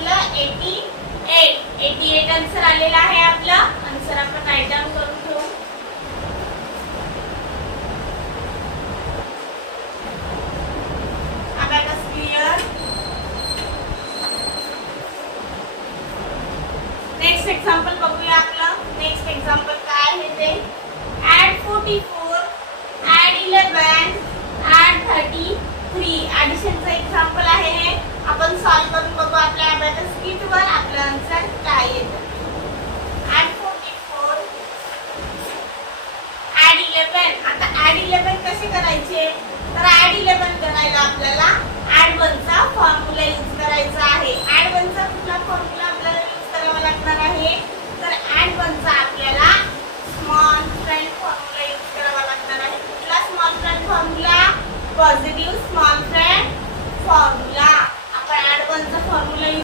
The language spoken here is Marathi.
आपलं 88 आन्सर आलेला आहे. आपला आन्सर आपण राईट डाऊन करून घेऊ. Abacus clear. नेक्स्ट एक्झाम्पल बघूया. आपलं नेक्स्ट एक्झाम्पल काय आहे ते ऍड 44 ऍड 11 ऍड 33 ऍडिशनचं एक्झाम्पल आहे हे. आपण सॉल्व करून बघू. आपल्याला